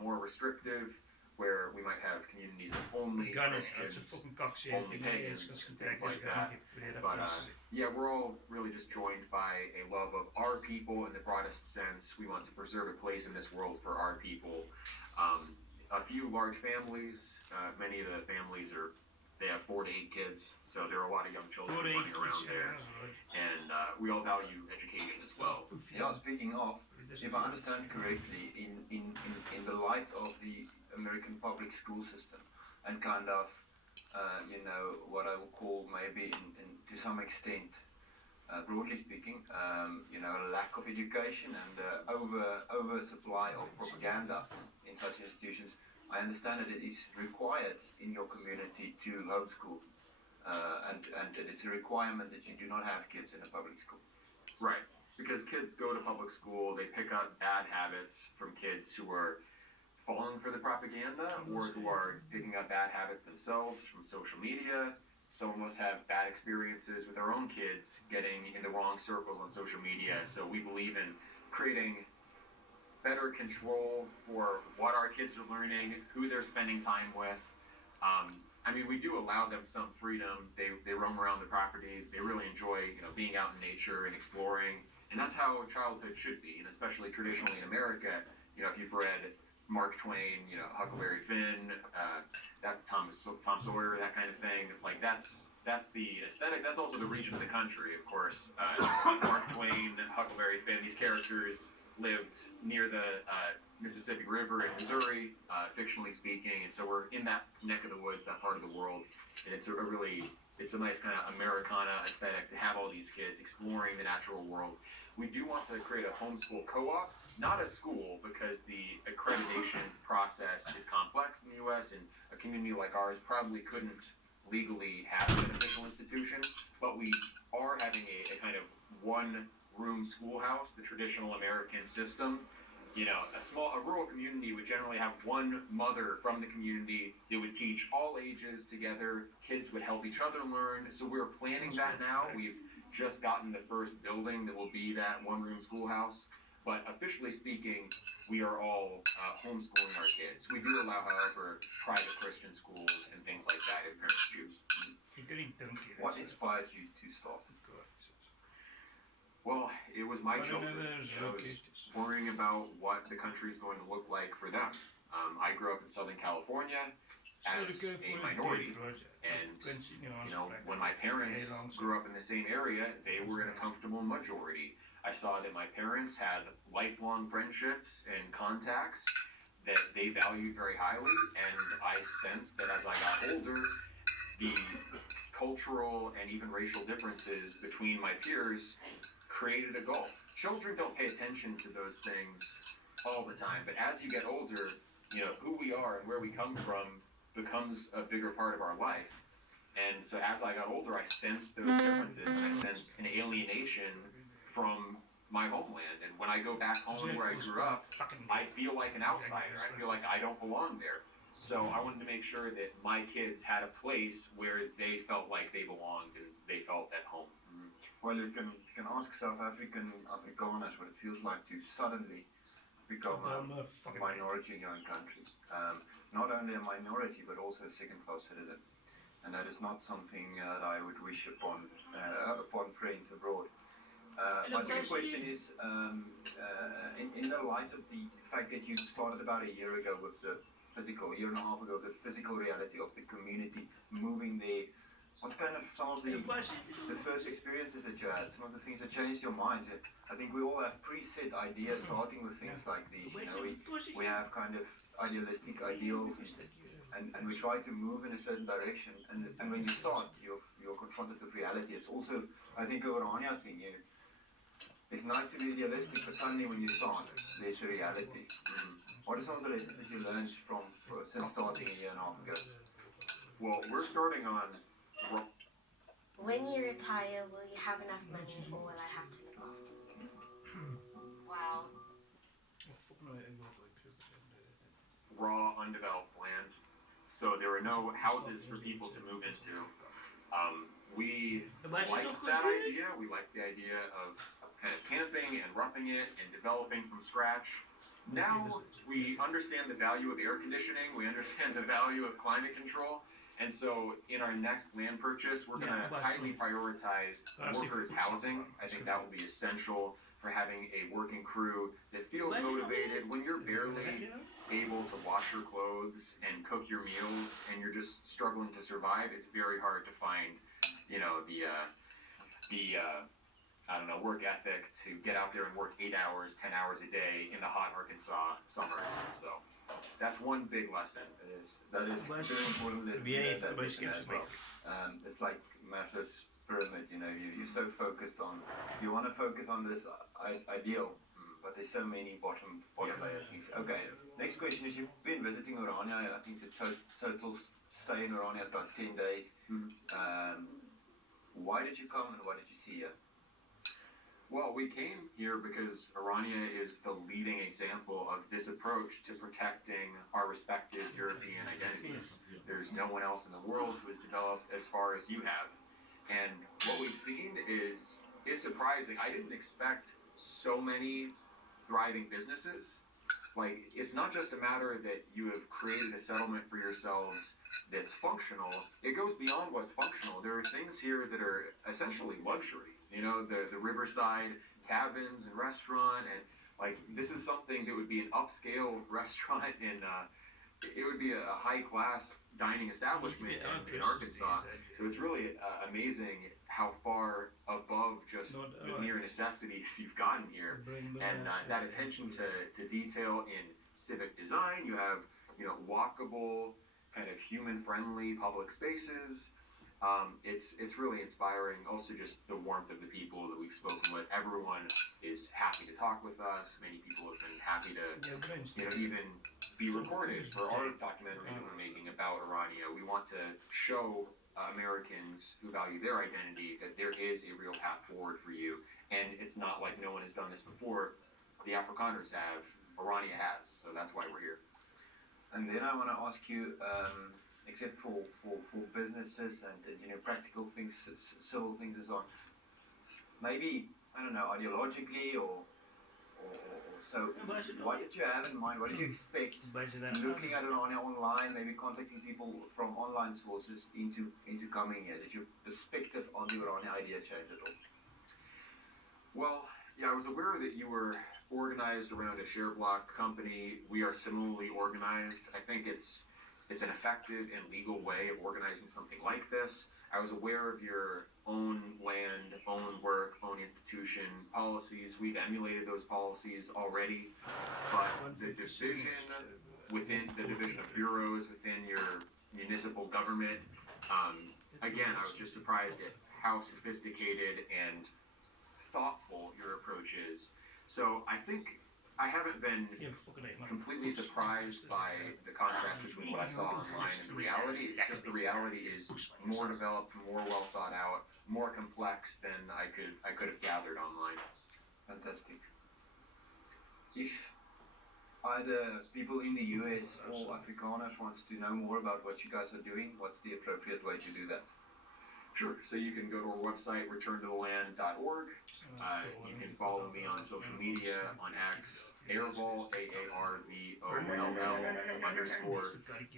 more restrictive, where we might have communities of only Christians, only pagans, and things like that. But yeah, we're all really just joined by a love of our people in the broadest sense. We want to preserve a place in this world for our people. A few large families, many of the families they have 4 to 8 kids, so there are a lot of young children running around there. And we all value education as well. Yeah, speaking of, if I understand correctly, in the light of the American public school system and kind of, what I would call maybe to some extent, broadly speaking, a lack of education and oversupply of propaganda in such institutions, I understand that it is required in your community to homeschool, and it's a requirement that you do not have kids in a public school. Right, because kids go to public school, they pick up bad habits from kids who are falling for the propaganda or who are picking up bad habits themselves from social media. Some of us have bad experiences with our own kids getting in the wrong circles on social media, so we believe in creating better control for what our kids are learning, who they're spending time with. I mean, we do allow them some freedom. They roam around the property. They really enjoy, being out in nature and exploring. And that's how childhood should be, and especially traditionally in America. If you've read Mark Twain, Huckleberry Finn, that Tom Sawyer, that kind of thing. Like that's the aesthetic. That's also the region of the country, of course. Mark Twain, Huckleberry Finn. These characters lived near the Mississippi River in Missouri, fictionally speaking, and so we're in that neck of the woods, that part of the world, and it's a nice kind of Americana aesthetic to have all these kids exploring the natural world. We do want to create a homeschool co-op, not a school, because the accreditation process is complex in the U.S., and a community like ours probably couldn't legally have an official institution, but we are having a kind of one-room schoolhouse, the traditional American system. A rural community would generally have one mother from the community that would teach all ages together. Kids would help each other learn. So we're planning that now. We've just gotten the first building that will be that one-room schoolhouse. But officially speaking, we are all homeschooling our kids. We do allow, however, private Christian schools and things like that if parents choose. What inspires you to start? Well, it was my children. I was worrying about what the country is going to look like for them. I grew up in Southern California as a minority, and when my parents grew up in the same area, they were in a comfortable majority. I saw that my parents had lifelong friendships and contacts that they valued very highly, and I sensed that as I got older, the cultural and even racial differences between my peers created a gulf. Children don't pay attention to those things all the time, but as you get older, who we are and where we come from becomes a bigger part of our life. And so as I got older, I sensed those differences, and I sensed an alienation from my homeland. And when I go back home where I grew up, I feel like an outsider. I feel like I don't belong there. So I wanted to make sure that my kids had a place where they felt like they belonged and they felt at home. Well, you can ask South Afrikaners what it feels like to suddenly become a minority in your own country. Not only a minority, but also a second-class citizen. And that is not something that I would wish upon friends abroad. My second question is, in the light of the fact that you started about a year ago with the year and a half ago, the physical reality of the community moving there, what kind of some of the first experiences that you had, some of the things that changed your mind? I think we all have preset ideas starting with things like these. We have kind of idealistic ideals, and we try to move in a certain direction. And when you start, you're confronted with reality. It's also, I think, a Orania thing. It's nice to be idealistic, but suddenly when you start, there's a reality. What are some of the lessons that you learned since starting a year and a half ago? Well, we're starting on... When you retire, will you have enough money, or will I have to live off? Wow. Raw, undeveloped land. So there are no houses for people to move into. We like that idea. We like the idea of kind of camping and roughing it and developing from scratch. now we understand the value of air conditioning, we understand the value of climate control, and so in our next land purchase, we're going to highly prioritize workers' housing. I think that will be essential for having a working crew that feels motivated. When you're barely able to wash your clothes and cook your meals and you're just struggling to survive, it's very hard to find, you know, the I don't know, work ethic to get out there and work 8 hours, 10 hours a day in the hot Arkansas summers. So that's one big lesson. That is very important that Wie that lesson as well. well. It's like Maslow's pyramid, you know, you're so focused on, you want to focus on this ideal, but there's so many bottom layer things. Okay, next question is, you've been visiting Orania. I think the total stay in Orania is about 10 days. Why did you come and what did you see here? Well, we came here because Orania is the leading example of this approach to protecting our respective European identities. There's no one else in the world who has developed as far as you have. And what we've seen is surprising. I didn't expect so many thriving businesses. Like, it's not just a matter that you have created a settlement for yourselves that's functional. It goes beyond what's functional. There are things here that are essentially luxuries. You know, the riverside cabins and restaurant, and like this is something that would be an upscale restaurant and it would be a high class dining establishment in Arkansas. So it's really amazing how far above just the mere necessities you've gotten here, and that attention to detail in civic design. You have, you know, walkable, kind of human-friendly public spaces. It's really inspiring. Also, just the warmth of the people that we've spoken with. Everyone is happy to talk with us. Many people have been happy to, you know, even be recorded for our documentary that we're making about Orania. We want to show Americans who value their identity that there is a real path forward for you, and it's not like no one has done this before. The Afrikaners have, Orania has, so that's why we're here. And then I want to ask you, except for businesses and you know, practical things, civil things and so on, maybe, I don't know, ideologically or so, what did you have in mind? What did you expect looking at Orania online, maybe contacting people from online sources into coming here? Did your perspective on the Orania idea change at all? Well, yeah, I was aware that you were organized around a share block company. We are similarly organized. I think it's an effective and legal way of organizing something like this. I was aware of your own land, own work, own institution policies. We've emulated those policies already, but the division within the division of bureaus within your municipal government, again, I was just surprised at how sophisticated and thoughtful your approach is. So I think I haven't been completely surprised by the contrast between what I saw online and the reality. It's just the reality is more developed, more well thought out, more complex than I could have gathered online. Fantastic. If either people in the US or Afrikaners wants to know more about what you guys are doing, what's the appropriate way to do that? Sure. So you can go to our website, returntotheland.org. You can follow me on social media, on X, Airvoll, AARVOLL _,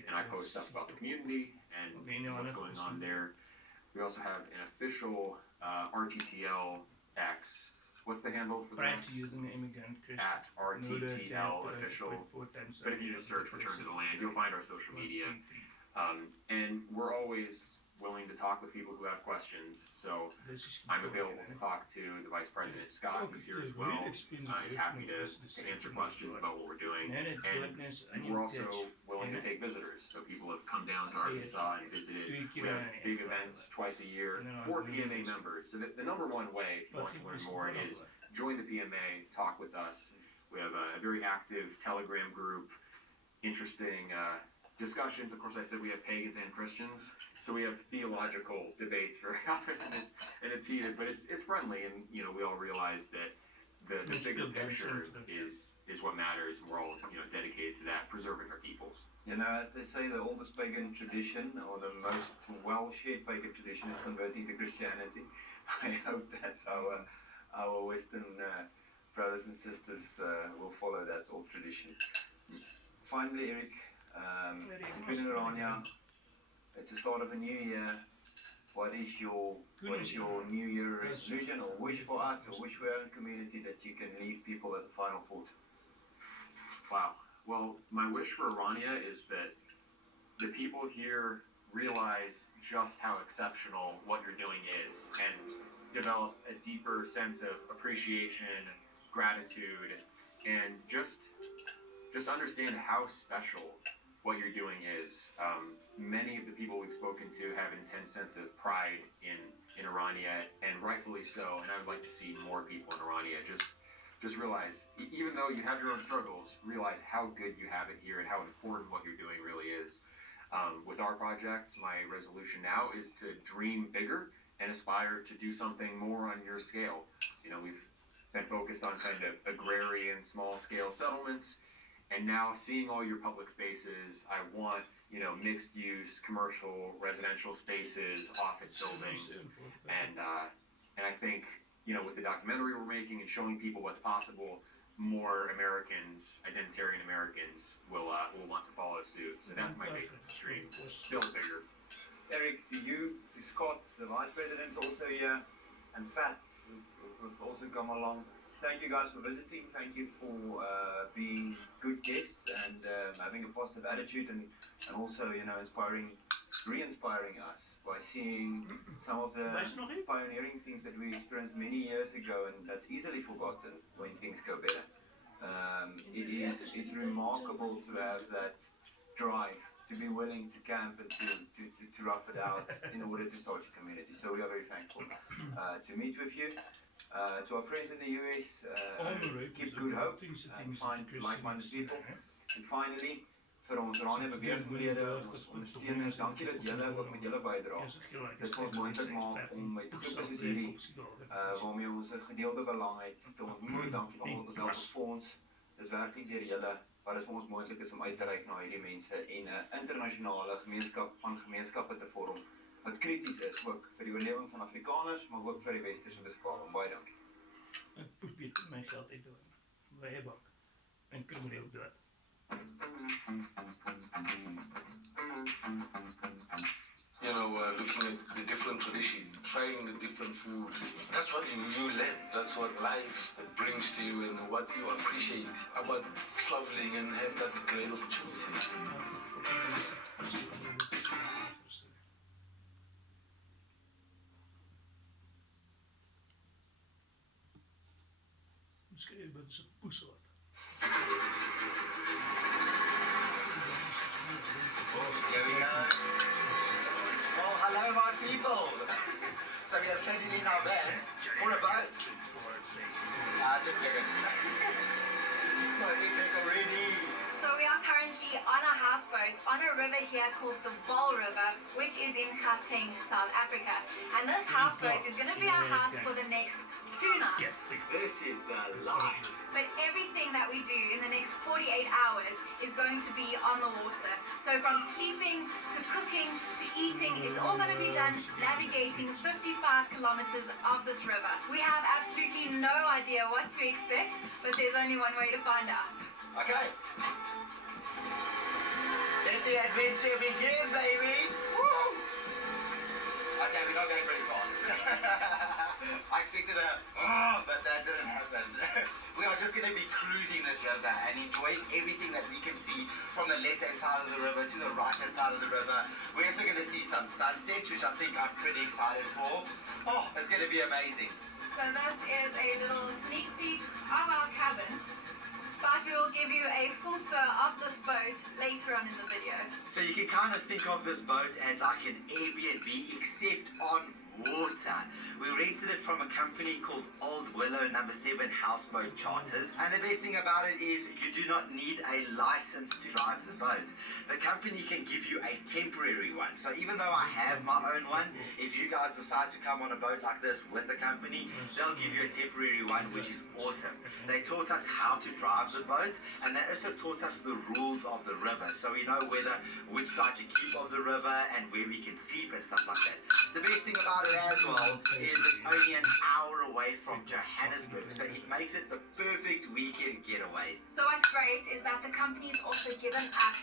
and I post stuff about the community and what's going on there. We also have an official RTTL X. What's the handle for that? At RTTL official. But if you just search Return to the Land, you'll find our social media. And we're always willing to talk with people who have questions, so I'm available to talk to the Vice President Scott, who's here as well. He's happy to answer questions about what we're doing, and we're also willing to take visitors, so people have come down to Arkansas and visited. We have big events twice a year for PMA members, so the number one way, if you want to learn more, is join the PMA, talk with us. We have a very active Telegram group, interesting discussions. Of course, I said we have pagans and Christians, so we have theological debates very often, and it's heated, but it's friendly, and you know, we all realize that the bigger picture is what matters, and we're all, you know, dedicated to that, preserving our peoples. You know, as they say, the oldest pagan tradition, or the most well-shared pagan tradition, is converting to Christianity. I hope that's our Western brothers and sisters will follow that old tradition. Finally, Eric, you've been in Orania. It's the start of a new year. What is your New Year resolution or wish for us or wish for our own community that you can leave people as a final thought? Wow. Well, my wish for Orania is that the people here realize just how exceptional what you're doing is and develop a deeper sense of appreciation, gratitude, and just understand how special what you're doing is. Many of the people we've spoken to have an intense sense of pride in Orania, and rightfully so. And I would like to see more people in Orania just realize, even though you have your own struggles, realize how good you have it here and how important what you're doing really is. With our project, my resolution now is to dream bigger and aspire to do something more on your scale. You know, we've been focused on kind of agrarian, small-scale settlements, and now seeing all your public spaces, I want, mixed use, commercial, residential spaces, office buildings, and I think, with the documentary we're making and showing people what's possible, more Americans, identitarian Americans, will want to follow suit. So that's my big dream. Still bigger. Eric, to Scott, the Vice President, also here, and Pat, who've also come along. Thank you guys for visiting. Thank you for being good guests and having a positive attitude and also, re-inspiring us by seeing some of the pioneering things that we experienced many years ago and that's easily forgotten when things go better. It's remarkable to have that drive, to be willing to camp and to rough it out in order to start your community. So we are very thankful to meet with you. To our friends in the US, keep good hope and find like-minded people. And finally, vir ons Orania beweeglede, ons ondersteuners, dankie dat julle ook met julle bydra. Dit ons moontlik maak om met groepe soos hierdie, waarmee ons 'n gedeelde belang het, te ontmoet. Dankie vir al wat ons help fonds. Dis werklik deur julle wat dit vir ons moontlik is om uit te reik na hierdie mense en 'n internasionale gemeenskap van gemeenskappe te vorm wat krities is ook vir die oorlewing van Afrikaners, maar ook vir die westerse beskaling. Baie dankie. Ek probeer my geld uit te win. Baie bak. En krimineel dood. Looking at the different traditions, trying the different food. That's what you learn. That's what life brings to you and what you appreciate about traveling and have that great opportunity. Misschien even met zijn poes wat. Here we go. Oh, hello, my people. So we have traded in our van for a boat. Just kidding. This is so epic already. So we are currently on a houseboat on a river here called the Vaal River, which is in Gauteng, South Africa. And this houseboat is going to be our house for the next 2 nights. This is the life. But everything that we do in the next 48 hours is going to be on the water. So from sleeping to cooking to eating, it's all going to be done navigating 55 kilometers of this river. We have absolutely no idea what to expect, but there's only one way to find out. Okay. Let the adventure begin, baby. Woo! Okay, we're not going very fast. I expected but that didn't happen. We are just going to be cruising this river and enjoying everything that we can see from the left-hand side of the river to the right-hand side of the river. We're also going to see some sunsets, which I think I'm pretty excited for. Oh, it's going to be amazing. So this is a little sneak peek of our cabin, but we will give you a full tour of this boat later on in the video. So you can kind of think of this boat as like an Airbnb except on water. We rented it from a company called Old Willow No. 7 Houseboat Charters, and the best thing about it is you do not need a license to drive the boat. The company can give you a temporary one. So even though I have my own one, if you guys decide to come on a boat like this with the company, they'll give you a temporary one, which is awesome. They taught us how to drive of the boat, and they also taught us the rules of the river, so we know which side to keep of the river and where we can sleep and stuff like that. The best thing about it as well is it's only an hour away from Johannesburg, so it makes it the perfect weekend getaway. So what's great is that the company's also given us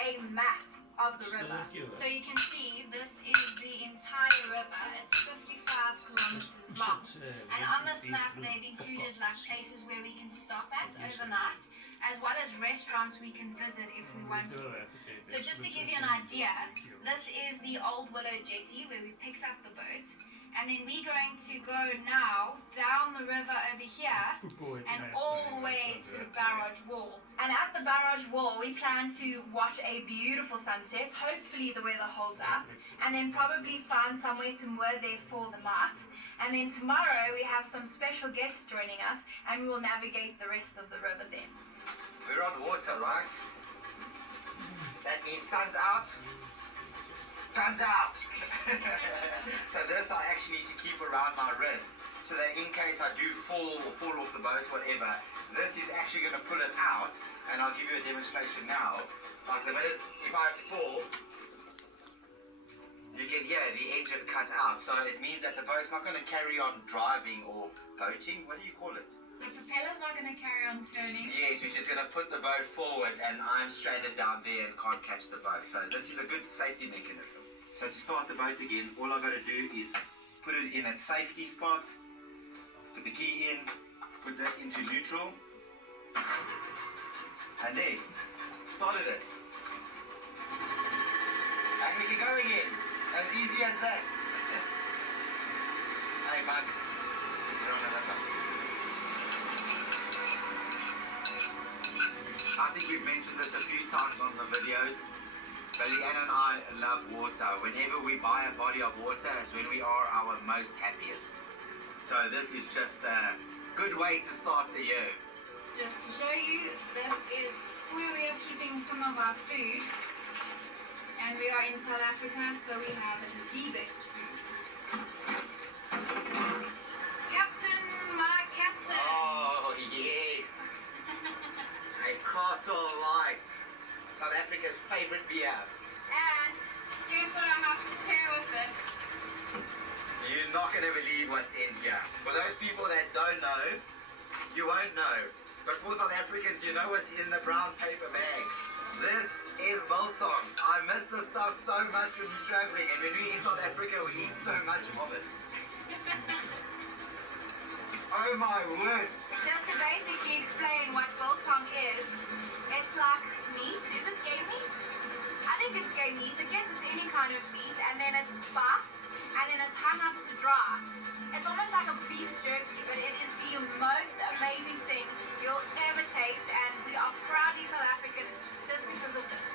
a map of the river. So you can see this is the entire river. It's 55 kilometers long. And on this map they've included like places where we can stop at overnight, as well as restaurants we can visit if we want to. So just to give you an idea, this is the Old Willow Jetty where we picked up the boat. And then we're going to go now down the river over here and all the way to the barrage wall. And at the barrage wall, we plan to watch a beautiful sunset. Hopefully the weather holds up. And then probably find somewhere to moor there for the night. And then tomorrow we have some special guests joining us and we will navigate the rest of the river then. We're on water, right? That means sun's out. Sun's out. So this I actually need to keep around my wrist, so that in case I do fall off the boat, whatever, this is actually going to pull it out, and I'll give you a demonstration now. Like the minute, if I fall, you can hear the engine cut out, so it means that the boat's not going to carry on driving or boating. What do you call it? The propeller's not going to carry on turning. Yes, which is going to put the boat forward, and I'm stranded down there and can't catch the boat. So this is a good safety mechanism. So to start the boat again, all I've got to do is put it in its safety spot, put the key in, put this into neutral, and there, started it. And we can go again, as easy as that. Hey bud, you're on another. I think we've mentioned this a few times on the videos, but Leanne and I love water. Whenever we buy a body of water, it's when we are our most happiest. So this is just a good way to start the year. Just to show you, this is where we are keeping some of our food. And we are in South Africa, so we have the best food. Captain, my captain! Oh, yes! A Castle Light, South Africa's favorite beer. And here's what I have to pair with it. You're not going to believe what's in here. For those people that don't know, you won't know. But for South Africans, you know what's in the brown paper bag. This is biltong. I miss this stuff so much when we're traveling, and when we in South Africa, we eat so much of it. Oh my word. Just to basically explain what biltong is, it's like meat. Is it game meat? I think it's game meat. I guess it's any kind of meat, and then it's spiced, and then it's hung up to dry. It's almost like a beef jerky, but it is the most amazing thing you'll ever taste, and we are proudly South African just because of this.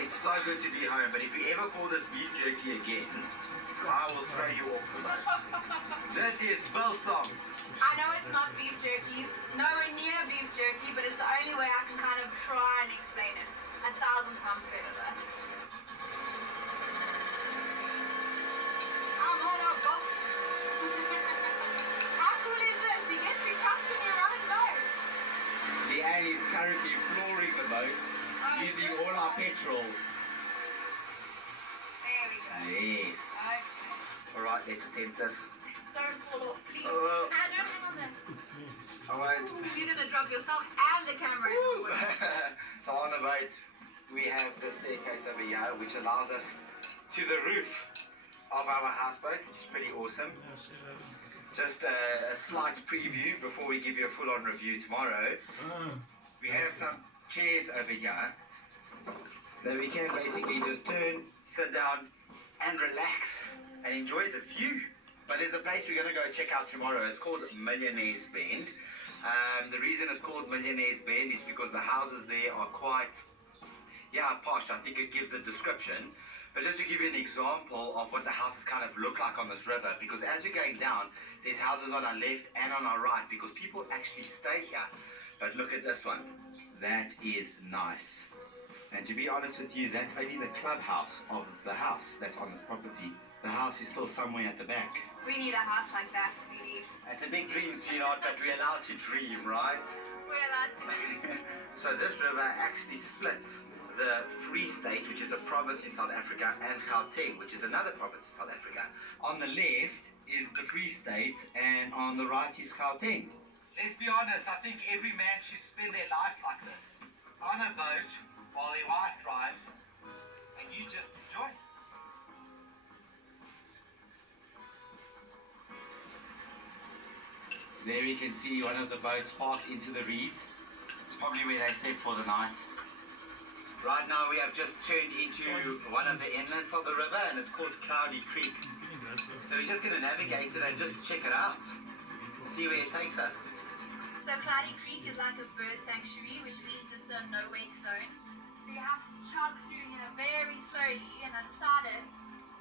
It's so good to be home, but if you ever call this beef jerky again, I will throw you off the boat. This is biltong. I know it's not beef jerky, nowhere near beef jerky, but it's the only way I can kind of try and explain it. 1,000 times better though. I'm on a boat. How cool is this? You get to captain your own boat. Leanne is currently flooring the boat, using all our petrol. There we go. Yes. Okay. Alright, let's attempt this. Don't fall off, please. Oh. Don't hang on there. Alright. You're gonna drop yourself and the camera. So on the boat, we have the staircase over here, which allows us to the roof of our houseboat, which is pretty awesome. Just a slight preview before we give you a full-on review tomorrow. We have some chairs over here that we can basically just turn, sit down, and relax and enjoy the view. But there's a place we're going to go check out tomorrow. It's called Millionaire's Bend. The reason it's called Millionaire's Bend is because the houses there are quite, posh. I think it gives the description. But just to give you an example of what the houses kind of look like on this river, because as you're going down, there's houses on our left and on our right, because people actually stay here. But look at this one. That is nice. And to be honest with you, that's only the clubhouse of the house that's on this property. The house is still somewhere at the back. We need a house like that, sweetie. It's a big dream, sweetheart, but we're allowed to dream, right? We're allowed to. So this river actually splits the Free State, which is a province in South Africa, and Gauteng, which is another province in South Africa. On the left is the Free State, and on the right is Gauteng. Let's be honest, I think every man should spend their life like this. On a boat, while their wife drives, and you just enjoy. There we can see one of the boats parked into the reeds. It's probably where they slept for the night. Right now we have just turned into one of the inlets of the river, and it's called Cloudy Creek. So we're just going to navigate it and just check it out to see where it takes us. So Cloudy Creek is like a bird sanctuary, which means it's a no-wake zone. So you have to chug through here very slowly, and I decided,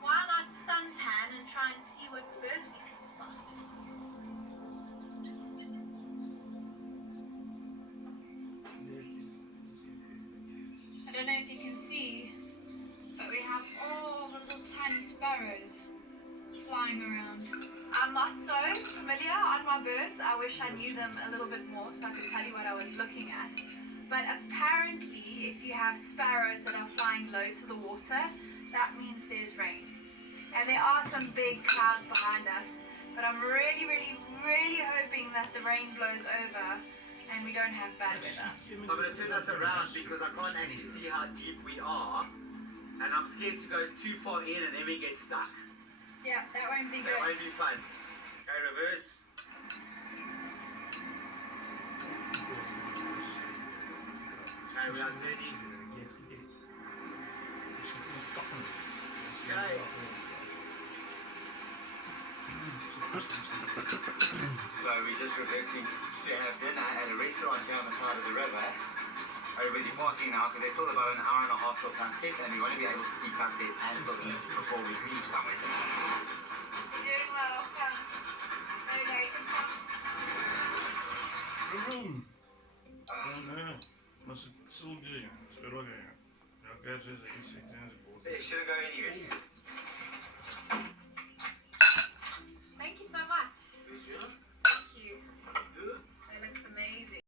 why not suntan and try and see what birds we can spot. I don't know if you can see, but we have all the little tiny sparrows flying around. I'm not so familiar on my birds. I wish I knew them a little bit more so I could tell you what I was looking at. But apparently, if you have sparrows that are flying low to the water, that means there's rain. And there are some big clouds behind us, but I'm really, really, really hoping that the rain blows over and we don't have bad weather. So I'm going to turn us around because I can't actually see how deep we are, and I'm scared to go too far in and then we get stuck. Yeah, that won't be That good. won't be fun. Okay, reverse. Okay, we are turning. Okay. So we're just reversing to have dinner at a restaurant here on the side of the river. We're busy parking now because there's still about an hour and a half till sunset, and we want to be able to see sunset and still eat before we sleep somewhere tonight. You're doing well. Come. There we go. You can stop. Maar ze zullen zeggen, ze willen gaan. Ja, kijk, ze zeggen, Hey, should I go anywhere?